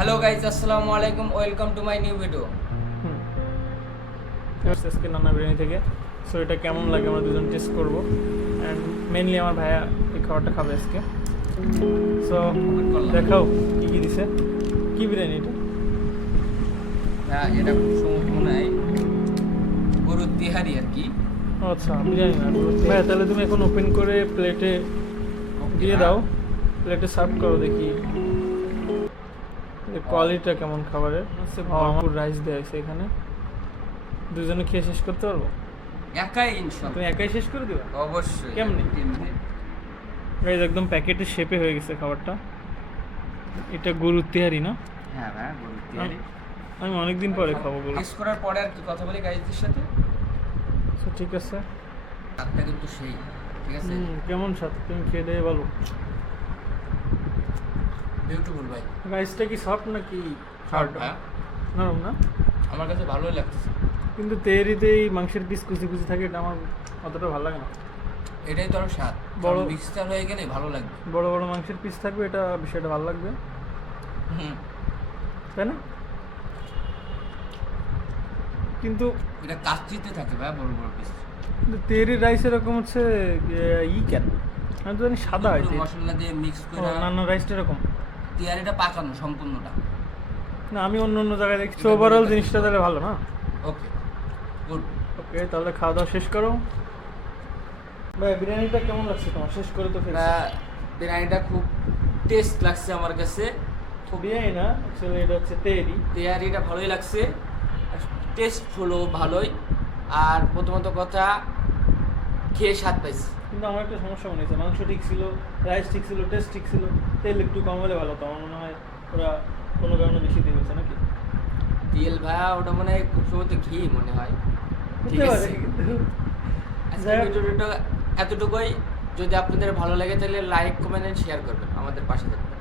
Hello guys, আসসালামু আলাইকুম, welcome to my new video. আজকে নানা বিরিয়ানি থেকে। সো এটা কেমন লাগে আমরা দুজন টেস্ট করবো। অ্যান্ড মেনলি আমার ভাইয়া এই খাবারটা খাবে আজকে। সো দেখাও কী কী দিছে, কী বিরিয়ানি এটা? এটা খুব সময় গরুর তিহারি আর কি। ও আচ্ছা, বিরিয়ানি না ভাইয়া। তাহলে তুমি এখন ওপেন করে প্লেটে দিয়ে দাও, প্লেটে সার্ভ করো, দেখি কোয়ালিটিটা কেমন খাবারের। আমার রাইস দেওয়া হয়েছে এখানে, দুজনে খেয়ে শেষ করতে পারবো? একাই ইনশাআল্লাহ। তুমি একাই শেষ করে দিবা? অবশ্যই। কেমনে? কেমনে? গাইস একদম প্যাকেটের শেপে হয়ে গেছে খাবারটা। এটা গরুর তেহারি না? হ্যাঁ ভাই, গরুর তিহারি। আমি অনেকদিন পরে খাবো গরু। টেস্ট করার পরে আর কি কথা বলি গাইজদের সাথে। আচ্ছা ঠিক আছে। স্বাদটা কিন্তু সেই, ঠিক আছে। কেমন স্বাদ তুমি খেয়ে দিয়ে বলো। বিউটিফুল ভাই। রাইসটা কি সফট নাকি হার্ড? হ্যাঁ, নরম না? আমার কাছে ভালোই লাগতেছে। কিন্তু তেহারিতে এই মাংসের পিস কুচি কুচি থাকে, এটা আমার অতটা ভালো লাগে না। এটাই তো আরো স্বাদ, বড় বড়- মিক্সচার হয়ে গেলে ভালো লাগবে। বড় বড় মাংসের পিস থাকবে, এটা বিষয়টা ভালো লাগবে, হুম, তাই না? কিন্তু এটা কাচ্চিতে থাকে ভাই, বড় বড় পিস। তেহারির রাইস এরকম হচ্ছে কেন আমি তো জানি সাদা হয়। মশলা দিয়ে মিক্স করে নানা রাইসটা এরকম তিহারিটা পাকানো সম্পূর্ণটা। না, আমি অন্য অন্য জায়গায় দেখছি। ওভারঅল জিনিসটা তাহলে ভালো না? ওকে, গুড। ওকে, তাহলে খাওয়া দাওয়া শেষ করো। ভাই বিরিয়ানিটা কেমন লাগছে তোমার? শেষ করে তো ফেলছি। বিরিয়ানিটা খুব টেস্ট লাগছে আমার কাছে। খুব বিরিয়ানি না, অ্যাকচুয়ালি এটা হচ্ছে তেহারি। তেহারিটা ভালোই লাগছে, টেস্টফুলও ভালোই। আর প্রথমত কথা, খেয়ে স্বাদ পাইছি। কিন্তু আমার একটা সমস্যা মনে হয়েছে, মাংস ঠিক ছিল, রাইস ঠিক ছিল, টেস্ট ঠিক ছিল, তেল একটু কম হলে ভালো হতো। আমার মনে হয় ওরা কোনো কারণে বেশি দিয়ে হয়েছে নাকি? তেল ভাইয়া, ওটা মনে হয় খুব সম্ভবত ঘি মনে হয়। ঠিক হতে আছে, পারে, কিন্তু আজকের ভিডিওটা এতটুকুই। যদি আপনাদের ভালো লাগে তাহলে লাইক, কমেন্ট, শেয়ার করবেন, আমাদের পাশে থাকবেন।